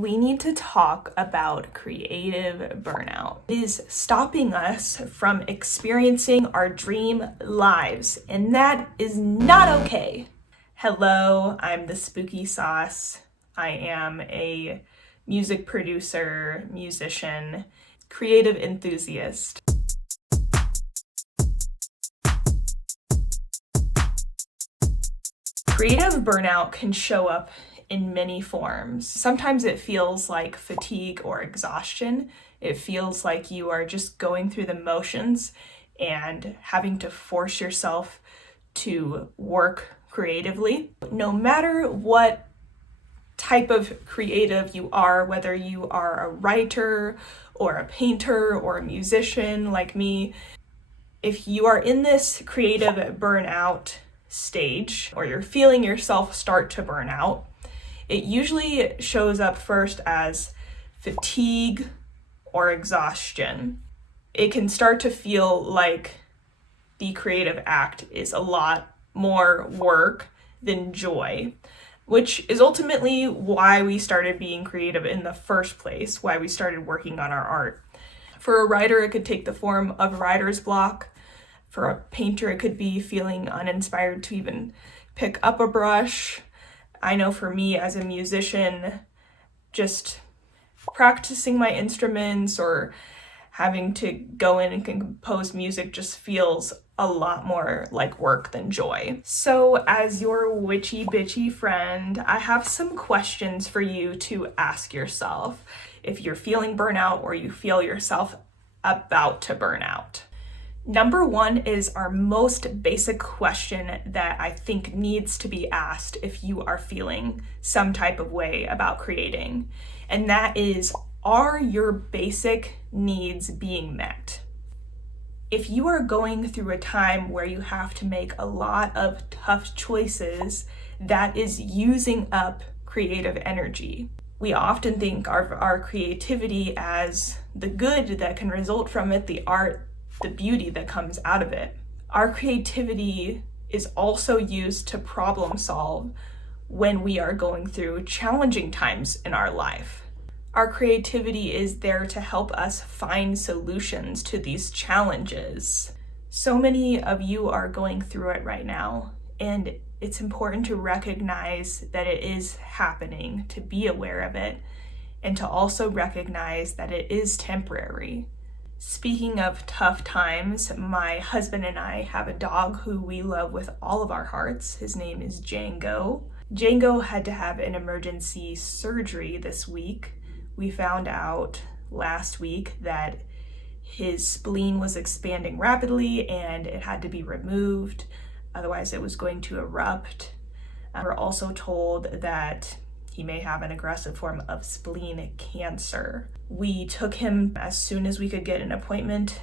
we need to talk about creative burnout. It is stopping us from experiencing our dream lives, and that is not okay. Hello, I'm the Spooky Sauce. I am a music producer, musician, creative enthusiast. Creative burnout can show up in many forms. Sometimes it feels like fatigue or exhaustion. It feels like you are just going through the motions and having to force yourself to work creatively. No matter what type of creative you are, whether you are a writer or a painter or a musician like me, if you are in this creative burnout stage or you're feeling yourself start to burn out, it usually shows up first as fatigue or exhaustion. It can start to feel like the creative act is a lot more work than joy, which is ultimately why we started being creative in the first place, why we started working on our art. For a writer, it could take the form of writer's block. For a painter, it could be feeling uninspired to even pick up a brush. I know for me as a musician, just practicing my instruments or having to go in and compose music just feels a lot more like work than joy. So as your witchy bitchy friend, I have some questions for you to ask yourself if you're feeling burnout or you feel yourself about to burn out. Number one is our most basic question that I think needs to be asked if you are feeling some type of way about creating. And that is, are your basic needs being met? If you are going through a time where you have to make a lot of tough choices, that is using up creative energy. We often think of our creativity as the good that can result from it, the art, the beauty that comes out of it. Our creativity is also used to problem solve when we are going through challenging times in our life. Our creativity is there to help us find solutions to these challenges. So many of you are going through it right now, and it's important to recognize that it is happening, to be aware of it, and to also recognize that it is temporary. Speaking of tough times, my husband and I have a dog who we love with all of our hearts. His name is Django. Django had to have an emergency surgery this week. We found out last week that his spleen was expanding rapidly and it had to be removed. Otherwise, it was going to erupt. We're also told that he may have an aggressive form of spleen cancer. We took him as soon as we could get an appointment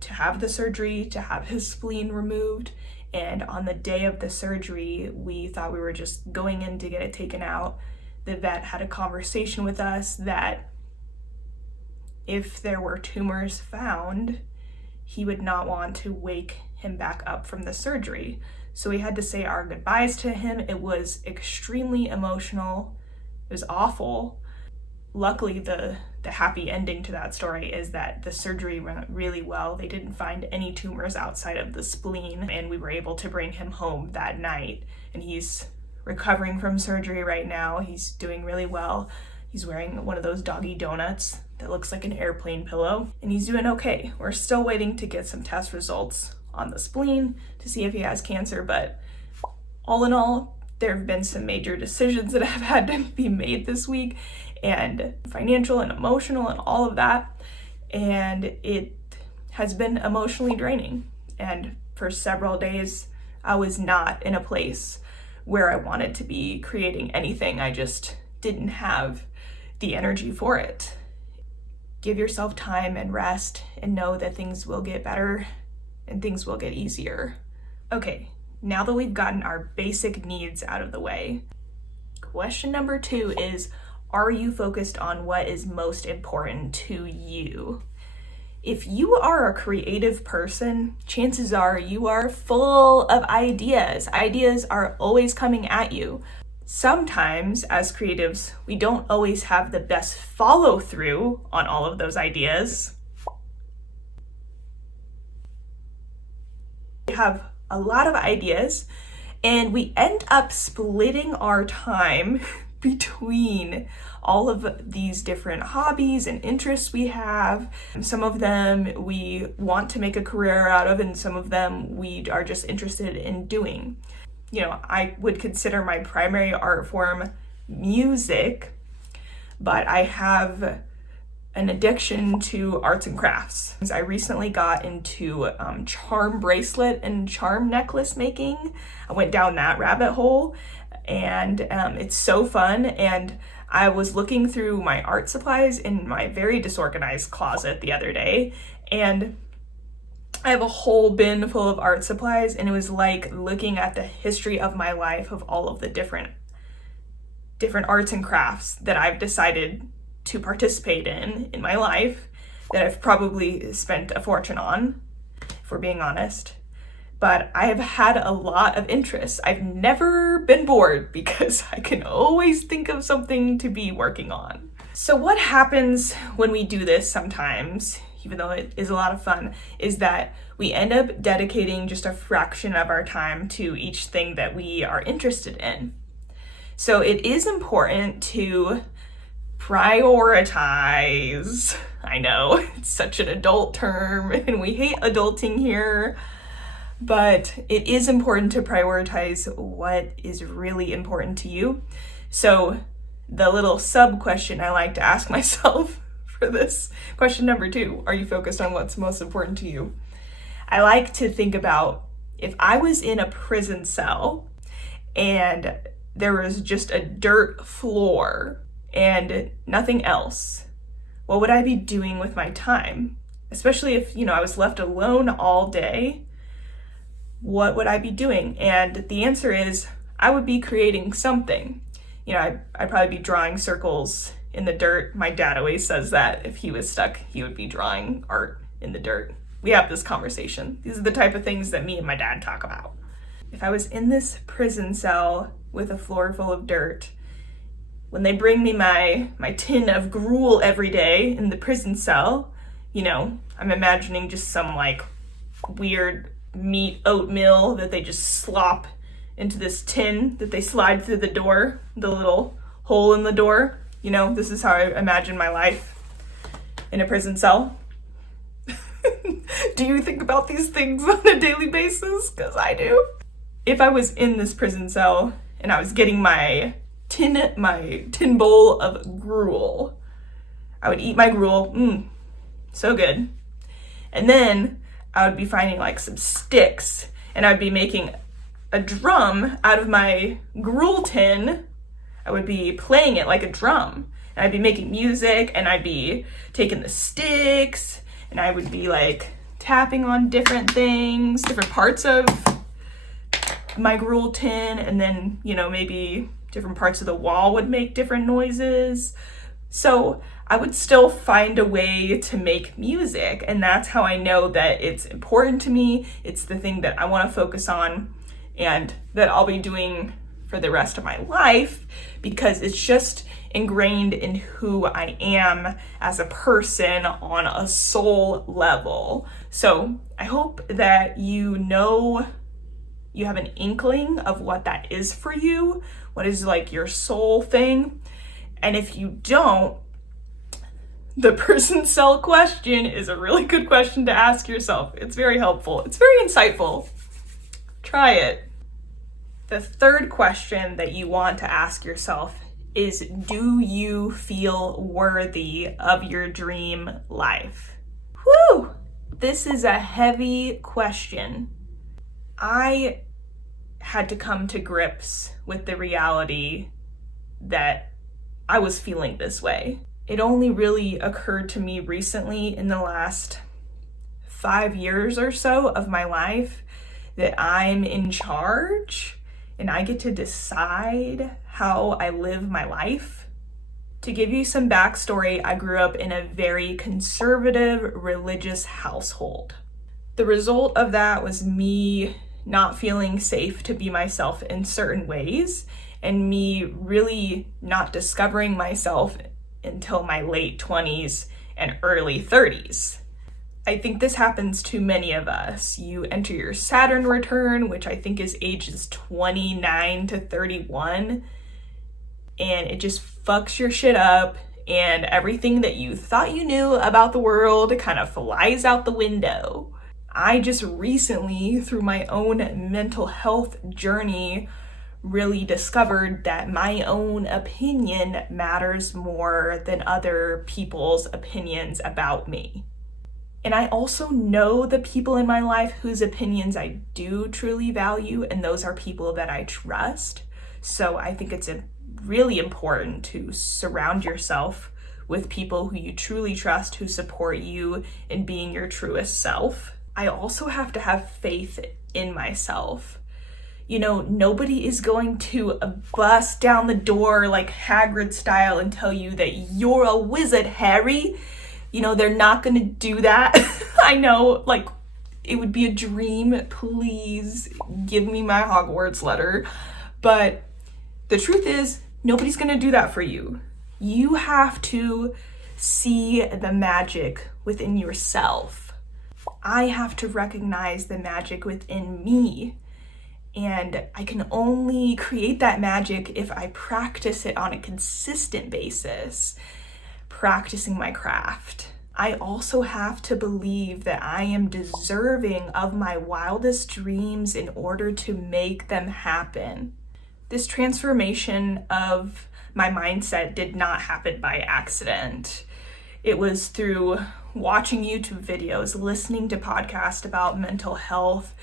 to have the surgery, to have his spleen removed. And on the day of the surgery, we thought we were just going in to get it taken out. The vet had a conversation with us that if there were tumors found, he would not want to wake him back up from the surgery. So we had to say our goodbyes to him. It was extremely emotional. It was awful. Luckily, the happy ending to that story is that the surgery went really well. They didn't find any tumors outside of the spleen, and we were able to bring him home that night. And he's recovering from surgery right now. He's doing really well. He's wearing one of those doggy donuts that looks like an airplane pillow, and he's doing okay. We're still waiting to get some test results on the spleen to see if he has cancer, but all in all, there have been some major decisions that have had to be made this week, and financial and emotional and all of that, and it has been emotionally draining. And for several days, I was not in a place where I wanted to be creating anything. I just didn't have the energy for it. Give yourself time and rest and know that things will get better and things will get easier. Okay, now that we've gotten our basic needs out of the way, question number 2 is, are you focused on what is most important to you? If you are a creative person, chances are you are full of ideas. Ideas are always coming at you. sometimes as creatives, we don't always have the best follow through on all of those ideas. We have a lot of ideas and we end up splitting our time between all of these different hobbies and interests we have. Some of them we want to make a career out of, and some of them we are just interested in doing. I would consider my primary art form music, but I have an addiction to arts and crafts. I recently got into charm bracelet and charm necklace making. I went down that rabbit hole, and it's so fun. And I was looking through my art supplies in my very disorganized closet the other day, and I have a whole bin full of art supplies, and it was like looking at the history of my life of all of the different arts and crafts that I've decided to participate in my life, that I've probably spent a fortune on, if we're being honest. But I have had a lot of interest. I've never been bored because I can always think of something to be working on. So what happens when we do this sometimes, even though it is a lot of fun, is that we end up dedicating just a fraction of our time to each thing that we are interested in. So it is important to prioritize. I know, it's such an adult term and we hate adulting here, but it is important to prioritize what is really important to you. So the little sub question I like to ask myself for this, question number 2, are you focused on what's most important to you? I like to think about, if I was in a prison cell and there was just a dirt floor and nothing else, what would I be doing with my time? Especially if, I was left alone all day, what would I be doing? And the answer is, I would be creating something. I'd probably be drawing circles in the dirt. My dad always says that if he was stuck, he would be drawing art in the dirt. We have this conversation. These are the type of things that me and my dad talk about. If I was in this prison cell with a floor full of dirt, when they bring me my tin of gruel every day in the prison cell, I'm imagining just some weird meat oatmeal that they just slop into this tin that they slide through the door, the little hole in the door. This is how I imagine my life in a prison cell. Do you think about these things on a daily basis? Because I do. If I was in this prison cell and I was getting my tin bowl of gruel, I would eat my gruel. So good. And then I would be finding some sticks, and I'd be making a drum out of my gruel tin. I would be playing it like a drum, and I'd be making music, and I'd be taking the sticks, and I would be tapping on different things, different parts of my gruel tin, and then, maybe different parts of the wall would make different noises. So I would still find a way to make music, and that's how I know that it's important to me. It's the thing that I want to focus on and that I'll be doing for the rest of my life, because it's just ingrained in who I am as a person on a soul level. So I hope that you have an inkling of what that is for you, what is your soul thing. And if you don't, the prison cell question is a really good question to ask yourself. It's very helpful. It's very insightful. Try it. The third question that you want to ask yourself is, do you feel worthy of your dream life? Whew! This is a heavy question. I had to come to grips with the reality that I was feeling this way. It only really occurred to me recently in the last 5 years or so of my life that I'm in charge and I get to decide how I live my life. To give you some backstory, I grew up in a very conservative religious household. The result of that was me not feeling safe to be myself in certain ways, and me really not discovering myself until my late 20s and early 30s. I think this happens to many of us. You enter your Saturn return, which I think is ages 29 to 31, and it just fucks your shit up, and everything that you thought you knew about the world kind of flies out the window. I just recently, through my own mental health journey, really discovered that my own opinion matters more than other people's opinions about me. And I also know the people in my life whose opinions I do truly value, and those are people that I trust. So I think it's really important to surround yourself with people who you truly trust, who support you in being your truest self. I also have to have faith in myself. You know, nobody is going to bust down the door like Hagrid style and tell you that you're a wizard, Harry. You know, they're not gonna do that. I know, like, it would be a dream. Please give me my Hogwarts letter. But the truth is, nobody's gonna do that for you. You have to see the magic within yourself. I have to recognize the magic within me. And I can only create that magic if I practice it on a consistent basis, practicing my craft. I also have to believe that I am deserving of my wildest dreams in order to make them happen. This transformation of my mindset did not happen by accident. It was through watching YouTube videos, listening to podcasts about mental health,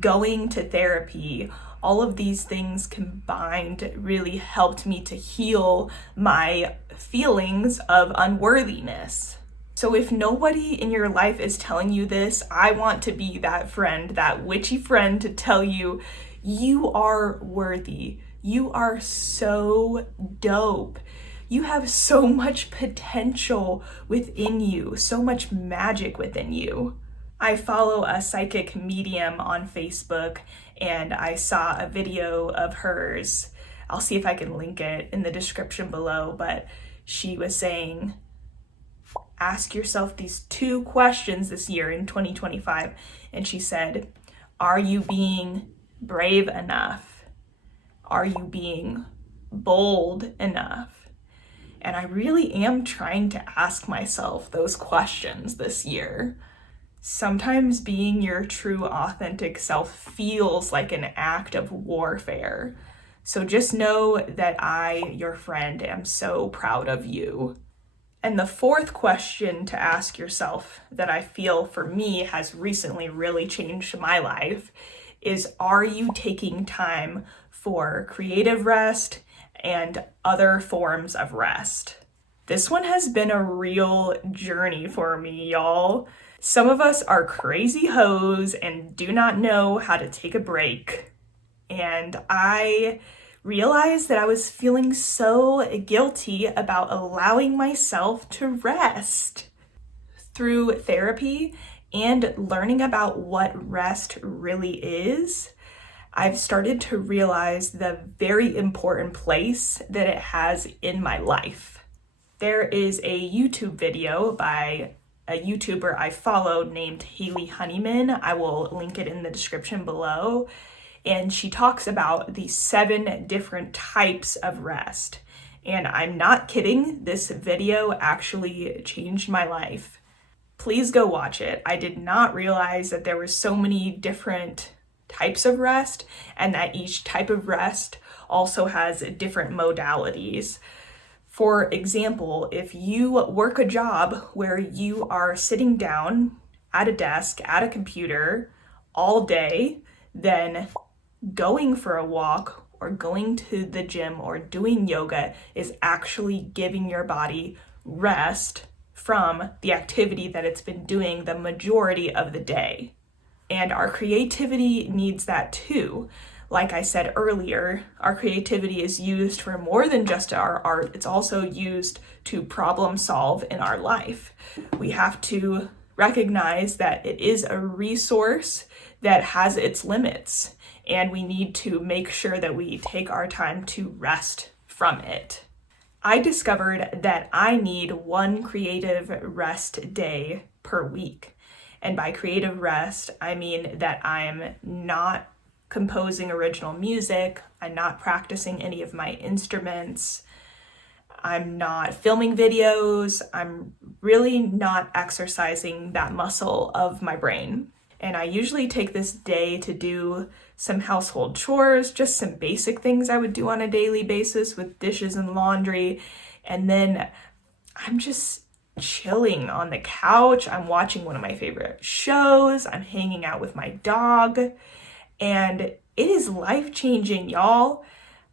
going to therapy. All of these things combined really helped me to heal my feelings of unworthiness. So if nobody in your life is telling you this, I want to be that friend, that witchy friend, to tell you, you are worthy. You are so dope. You have so much potential within you, so much magic within you. I follow a psychic medium on Facebook, and I saw a video of hers. I'll see if I can link it in the description below, but she was saying, ask yourself these 2 questions this year in 2025. And she said, are you being brave enough? Are you being bold enough? And I really am trying to ask myself those questions this year. Sometimes being your true, authentic self feels like an act of warfare. So just know that I, your friend, am so proud of you. And the 4th question to ask yourself that I feel for me has recently really changed my life is, are you taking time for creative rest and other forms of rest? This one has been a real journey for me, y'all. Some of us are crazy hoes and do not know how to take a break. And I realized that I was feeling so guilty about allowing myself to rest. Through therapy and learning about what rest really is, I've started to realize the very important place that it has in my life. There is a YouTube video by a YouTuber I follow named Haley Honeyman. I will link it in the description below. And she talks about the 7 different types of rest. And I'm not kidding, this video actually changed my life. Please go watch it. I did not realize that there were so many different types of rest, and that each type of rest also has different modalities. For example, if you work a job where you are sitting down at a desk, at a computer all day, then going for a walk or going to the gym or doing yoga is actually giving your body rest from the activity that it's been doing the majority of the day. And our creativity needs that too. Like I said earlier, our creativity is used for more than just our art. It's also used to problem solve in our life. We have to recognize that it is a resource that has its limits, and we need to make sure that we take our time to rest from it. I discovered that I need one creative rest day per week. And by creative rest, I mean that I'm not composing original music, I'm not practicing any of my instruments, I'm not filming videos, I'm really not exercising that muscle of my brain. And I usually take this day to do some household chores, just some basic things I would do on a daily basis with dishes and laundry. And then I'm just chilling on the couch. I'm watching one of my favorite shows. I'm hanging out with my dog. And it is life-changing, y'all.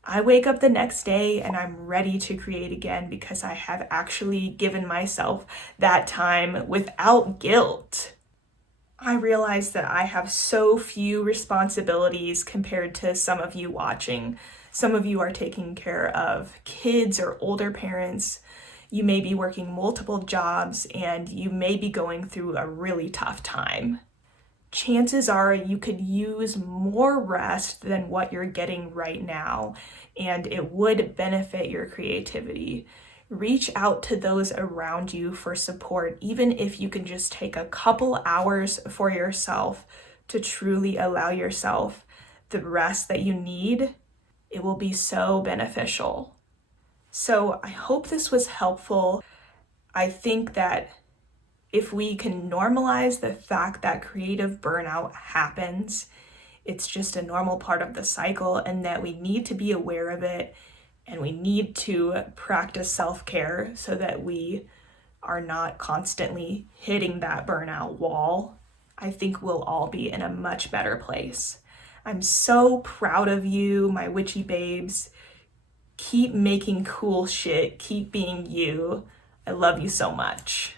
I wake up the next day and I'm ready to create again because I have actually given myself that time without guilt. I realize that I have so few responsibilities compared to some of you watching. Some of you are taking care of kids or older parents. You may be working multiple jobs and you may be going through a really tough time. Chances are you could use more rest than what you're getting right now, and it would benefit your creativity. Reach out to those around you for support, even if you can just take a couple hours for yourself to truly allow yourself the rest that you need. It will be so beneficial. So I hope this was helpful. I think that if we can normalize the fact that creative burnout happens, it's just a normal part of the cycle, and that we need to be aware of it, and we need to practice self-care so that we are not constantly hitting that burnout wall, I think we'll all be in a much better place. I'm so proud of you, my witchy babes. Keep making cool shit. Keep being you. I love you so much.